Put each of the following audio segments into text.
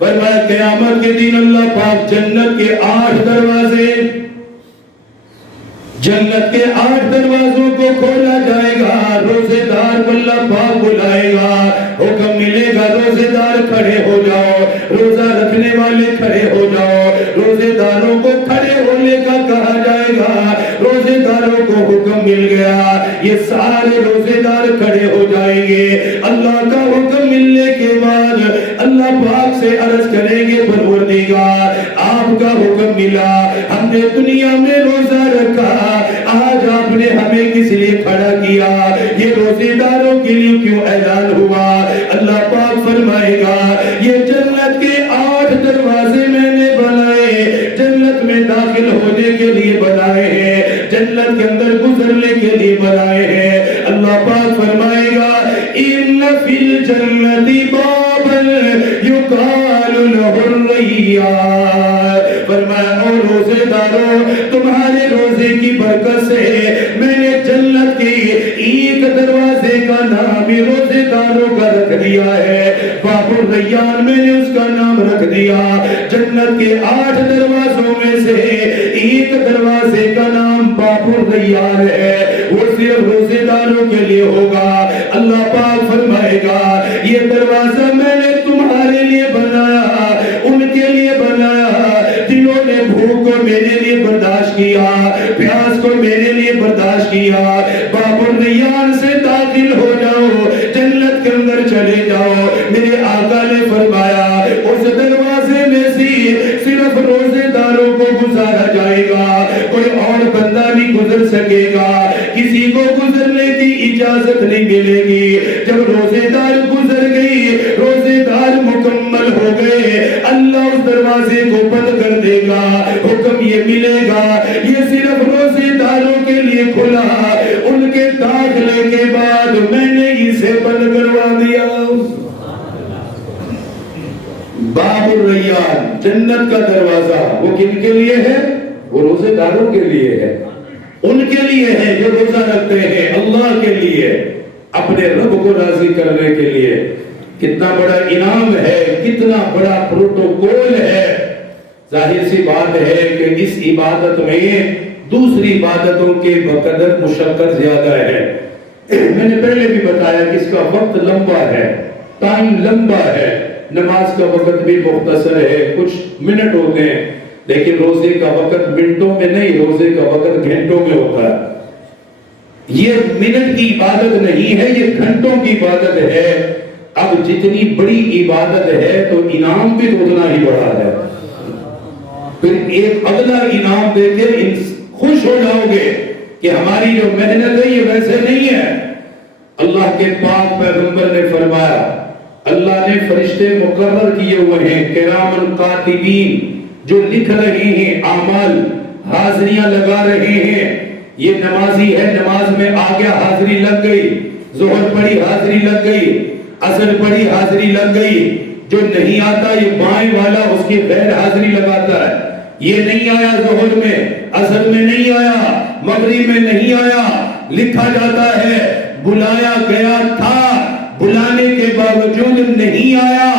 فرمایا قیامت کے دن اللہ پاک جنت کے 8 دروازے، جنت کے 8 دروازوں کو کھولا جائے گا، روزے دار کو اللہ پاک بلائے گا، حکم ملے گا روزے دار کھڑے ہو جاؤ، روزہ رکھنے والے کھڑے ہو جاؤ، روزے داروں کو کھڑے ہونے کا کہا جائے گا، روزے داروں کو حکم مل گیا، یہ سارے روزے دار کھڑے ہو جائیں گے، اللہ کا حکم ملنے کے بعد اللہ پاک سے عرض کریں گے پروردگار آپ کا حکم ملا، ہم نے دنیا میں روزہ رکھا، آج آپ نے ہمیں کس لیے کھڑا کیا، یہ روزے داروں کے لیے کیوں اعلان ہوا؟ اللہ پاک فرمائے گا یہ جنت کے 8 دروازے میں نے بنائے، جنت میں داخل ہونے کے لیے بنائے ہیں، جنت کے اندر گزرنے کے لیے بنائے ہیں۔ اللہ پاک فرمائے گا ان فی الجنت بابا یقال له الریان، فرمایا او روزے داروں تمہارے روزے کی برکت سے میں نے جنت کے ایک دروازے کا نام روزے داروں کا رکھ دیا ہے، باب الریان میں نے اس کا نام رکھ دیا، جنت کے 8 دروازوں میں سے ایک دروازے کا نام باب الریان ہے، وہ صرف روزے داروں کے لیے ہوگا۔ اللہ پاک فرمائے گا یہ دروازہ میں نے تمہارے لیے بنایا، ان کے لیے بنایا جنہوں نے بھوک کو میرے لیے برداشت کیا، پیاس کو میرے لیے برداشت کیا، باب الریان سے داخل ہو جاؤ، جنت کے اندر چلے جاؤ۔ میرے آقا نے فرمایا اس دروازے میں سے صرف روزے داروں کو گزارا جائے گا، کوئی اور بندہ نہیں گزر سکے گا، کسی کو گزرنے کی اجازت نہیں ملے گی۔ جب روزے دار گزر گئی، روزے دار مکمل ہو گئے، اللہ اس دروازے کو بند کر دے گا، حکم یہ ملے گا یہ صرف روزے داروں کے لیے کھلا، ان کے داخلے کے بعد میں نے اسے بند کروا دیا۔ باب الریان جنت کا دروازہ وہ کن کے لیے ہے؟ وہ روزے داروں کے لیے ہے، ان کے لیے ہے جو روزہ رکھتے ہیں، اللہ کے لیے، اپنے رب کو راضی کرنے کے لیے۔ کتنا بڑا انعام ہے، کتنا بڑا پروٹوکول ہے۔ ظاہر سی بات ہے کہ اس عبادت میں دوسری عبادتوں کے بقدر مشقت زیادہ ہے۔ میں نے پہلے بھی بتایا کہ اس کا وقت لمبا ہے، ٹائم لمبا ہے، نماز کا وقت بھی مختصر ہے، کچھ منٹ ہوتے ہیں، لیکن روزے کا وقت منٹوں میں نہیں، روزے کا وقت گھنٹوں میں ہوتا ہے۔ یہ منٹ کی عبادت نہیں ہے، یہ گھنٹوں کی عبادت ہے۔ اب جتنی بڑی عبادت ہے تو انعام بھی اتنا ہی بڑا ہے۔ پھر ایک اگلا انعام دے کے خوش ہو جاؤ گے کہ ہماری جو محنت ہے یہ ویسے نہیں ہے۔ اللہ کے پاک پیغمبر نے فرمایا اللہ نے فرشتے مقرر کیے ہوئے ہیں کرامن کاتبین جو لکھ رہے ہیں اعمال، حاضریاں لگا رہے ہیں۔ یہ نمازی ہے، نماز میں آ گیا، حاضری لگ گئی، ظہر پڑھی حاضری لگ گئی، عصر پڑھی حاضری لگ گئی۔ جو نہیں آتا یہ بائیں والا اس کی غیر حاضری لگاتا ہے، یہ نہیں آیا ظہر میں، عصر میں نہیں آیا، مغرب میں نہیں آیا، لکھا جاتا ہے بلایا گیا تھا، بلانے کے باوجود نہیں آیا،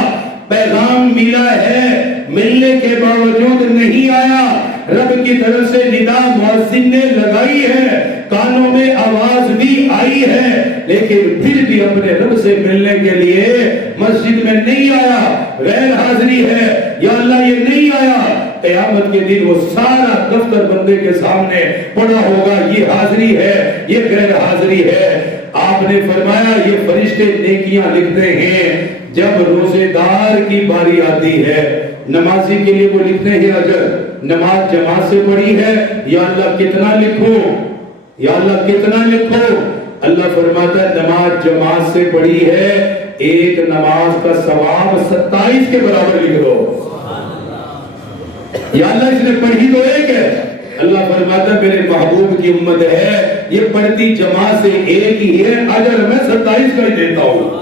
پیغام ملا ہے، ملنے کے باوجود نہیں آیا، رب کی طرف سے ندا مؤذن نے لگائی ہے، کانوں میں آواز بھی آئی ہے، لیکن پھر بھی اپنے رب سے ملنے کے لیے مسجد میں نہیں آیا، غیر حاضری ہے، یا اللہ یہ نہیں آیا۔ قیامت کے دن وہ سارا دفتر بندے کے سامنے پڑا ہوگا، یہ حاضری ہے، یہ غیر حاضری ہے۔ آپ نے فرمایا یہ فرشتے نیکیاں لکھتے ہیں، جب روزے دار کی باری آتی ہے، نمازی کے لیے وہ لکھتے ہیں اجر، نماز جماعت سے پڑھی ہے، یا اللہ کتنا لکھو، یا اللہ کتنا لکھو۔ اللہ فرماتا ہے نماز جماعت سے پڑھی ہے، ایک نماز کا ثواب 27 کے برابر لکھ دو۔ یا اللہ اس نے پڑھی تو ایک ہے، اللہ فرماتا ہے میرے محبوب کی امت ہے، یہ پڑھتی جماعت سے ایک ہی ہے، اجر میں 27 کا ہی دیتا ہوں۔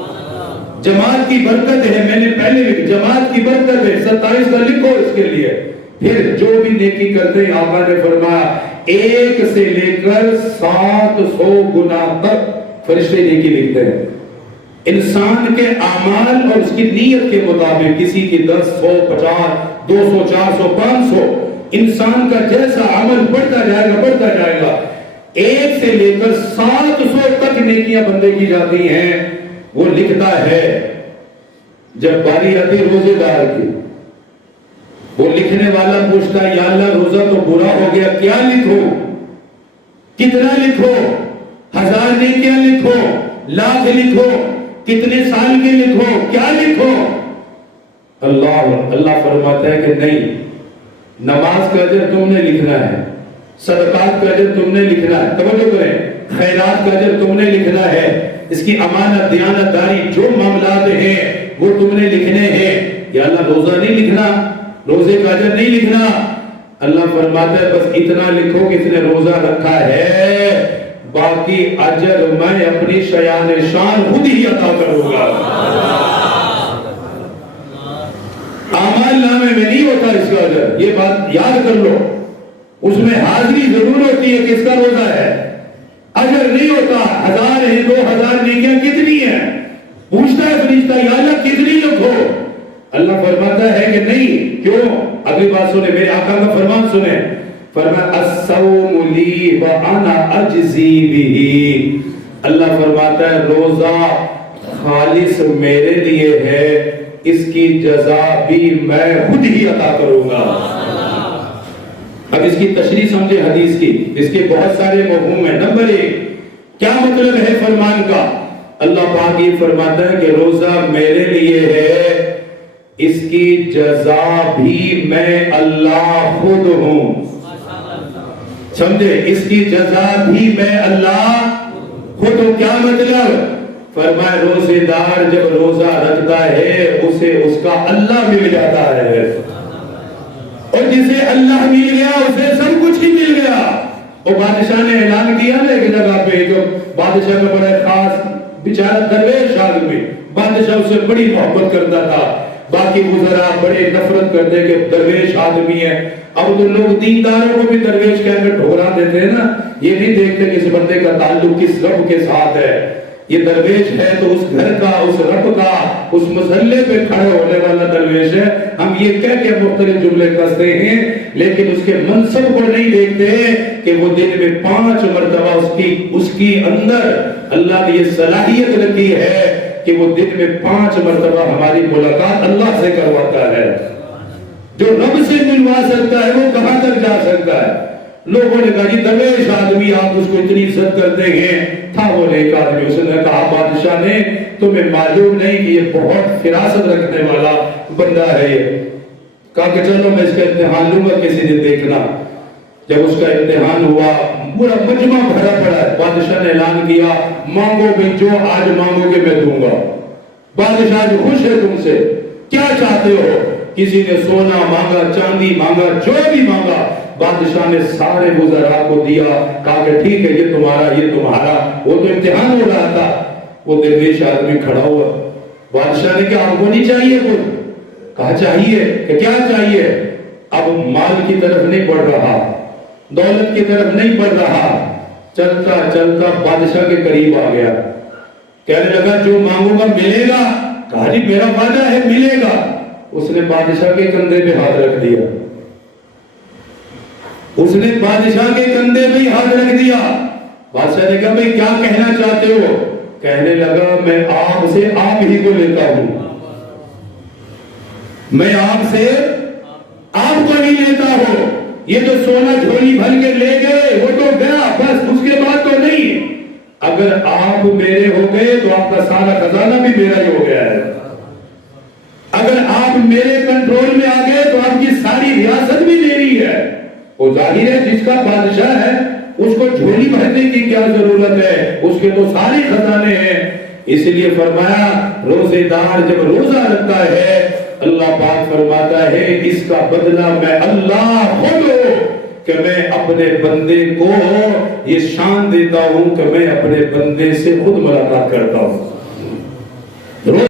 جماعت کی برکت ہے، میں نے پہلے بھی جماعت کی برکت ہے، 27 کا لکھو اس کے لیے۔ پھر جو بھی نیکی کرتے ہیں آقا نے فرمایا 1 سے لے کر 700 گنا تک فرشتے نیکی لکھتے ہیں۔ انسان کے اعمال اور اس کی نیت کے مطابق کسی کی 10 100 50 200 400 500 انسان کا جیسا عمل بڑھتا جائے گا 1 سے لے کر 700 تک نیکیاں بندے کی جاتی ہیں. وہ لکھتا ہے جب باری آتی روزے دار کی, وہ لکھنے والا پوچھتا ہے یا اللہ روزہ تو برا ہو گیا, کیا لکھو, کتنا لکھو, 1000 نیکیاں لکھو, لاکھ لکھو, کتنے سال کے لکھو, کیا لکھو؟ اللہ فرماتا ہے کہ نہیں, نماز کا اجر تم نے لکھنا ہے, صدقات کا اجر تم نے لکھنا ہے, توجہ کریں, خیرات کا اجر تم نے لکھنا ہے, اس کی امانت دیانت داری جو معاملات ہیں وہ تم نے لکھنے ہیں. یا اللہ روزہ نہیں لکھنا, روزے کا اجر نہیں لکھنا. اللہ فرماتا ہے بس اتنا لکھو کہ اس نے روزہ رکھا ہے, باقی اجر میں اپنی شیان شان خود ہی عطا کروں گا. اعمال نامے میں نہیں ہوتا اس کا اجر, یہ بات یاد کر لو. اس میں حاضری ضرور ہوتی ہے کس کا روزہ ہے, اجر نہیں ہوتا. 1000 ہے 2000 نیکیاں کتنی ہیں, پوچھتا ہے فرشتہ یا اللہ کتنی لکھو. اللہ فرماتا ہے کہ نہیں, کیوں؟ اگلی بات سنیں, میرے آقا کا فرمان سنیں. فرمایا الصوم لی وانا اجزی بہ. اللہ فرماتا ہے روزہ خالص میرے لیے ہے, اس کی جزا بھی میں خود ہی عطا کروں گا. اب اس کی تشریح سمجھے حدیث کی, اس کے بہت سارے مفہوم ہیں. نمبر 1, کیا مطلب ہے فرمان کا؟ اللہ پاک یہ فرماتا ہے کہ روزہ میرے لیے ہے, اس کی جزا بھی میں اللہ خود ہوں. سمجھے, اس کی جزا بھی میں اللہ خود ہوں. کیا مطلب؟ فرمایا روزے دار جب روزہ رکھتا ہے اسے اس کا اللہ مل جاتا ہے, اور جسے اللہ مل گیا اسے سب کچھ ہی مل گیا. اور بادشاہ نے اعلان کیا نا ایک جگہ پہ, جو بادشاہ کا بڑا خاص بیچارہ درویش آدمی, بادشاہ اسے بڑی محبت کرتا تھا, باقی وزراء بڑے نفرت کرتے کہ درویش آدمی ہے. اب تو لوگ دینداروں کو بھی درویش کہہ کر ٹھکرا دیتے ہیں نا, یہ نہیں دیکھتے کہ اس بندے کا تعلق کس رب کے ساتھ ہے. یہ درویش ہے تو اس گھر کا, اس رب کا, اس مسئلے پہ کھڑے ہونے والا درویش ہے. ہم یہ کہہ کے مختلف جملے کستے ہیں, لیکن اس کے منصب کو نہیں دیکھتے کہ وہ دن میں 5 مرتبہ اس کی اندر اللہ نے یہ صلاحیت رکھی ہے کہ وہ دن میں 5 مرتبہ ہماری ملاقات اللہ سے کرواتا ہے. جو رب سے ملوا سکتا ہے وہ کہاں تک جا سکتا ہے؟ لوگوں نے کہا جی درویش آدمی آپ اس کو اتنی عزت کرتے ہیں. تھا وہ ایک آدمی, اس نے کہا بادشاہ نے تمہیں معلوم نہیں کہ یہ بہت فراست رکھنے والا بندہ ہے. یہ کہا کہ چلو میں اس کا امتحان لوں گا, کسی نے دیکھنا. جب اس کا امتحان ہوا پورا مجمع بھرا پڑا ہے, بادشاہ نے اعلان کیا مانگو بھی, جو آج مانگو گے میں دوں گا. بادشاہ جو خوش ہے تم سے, کیا چاہتے ہو؟ کسی نے سونا مانگا, چاندی مانگا, جو بھی مانگا. بادشاہ نے سارے وزراء کو دیا, کہا کہ ٹھیک ہے یہ تمہارا, یہ تمہارا. وہ تو امتحان ہو رہا تھا. وہ درویش آدمی کھڑا ہوا, بادشاہ نے کہا آپ کو نہیں چاہیے کچھ؟ کہا چاہیے. کہ کیا چاہیے؟ اب مال کی طرف نہیں بڑھ رہا, دولت کی طرف نہیں بڑھ رہا, چلتا چلتا بادشاہ کے قریب آ گیا, کہنے لگا جو مانگوں گا ملے گا. کہا جی میرا وعدہ ہے ملے گا. اس نے بادشاہ کے کندھے پہ ہاتھ رکھ دیا, اس نے بادشاہ کے کندھے پہ ہاتھ رکھ دیا. بادشاہ نے کہا بھئی کیا کہنا چاہتے ہو؟ کہنے لگا میں آپ سے آپ ہی کو لیتا ہوں, میں آپ سے آپ کو نہیں لیتا ہوں. یہ تو سونا جھولی بھر کے لے گئے وہ تو گیا, بس اس کے بعد تو نہیں. اگر آپ میرے ہو گئے تو آپ کا سارا خزانہ بھی میرا ہی ہو گیا ہے. اگر آپ میرے کنٹرول میں آ گئے تو آپ کی ساری ریاست بھی میری ہے. وہ ظاہر ہے جس کا بادشاہ ہے اس کو جھولی بھرنے کی کیا ضرورت ہے, اس کے تو سارے خزانے ہیں. اس لیے فرمایا روزے دار جب روزہ رکھتا ہے اللہ پاک فرماتا ہے اس کا بدلہ میں اللہ خود ہوں, کہ میں اپنے بندے کو یہ شان دیتا ہوں کہ میں اپنے بندے سے خود ملاقات کرتا ہوں.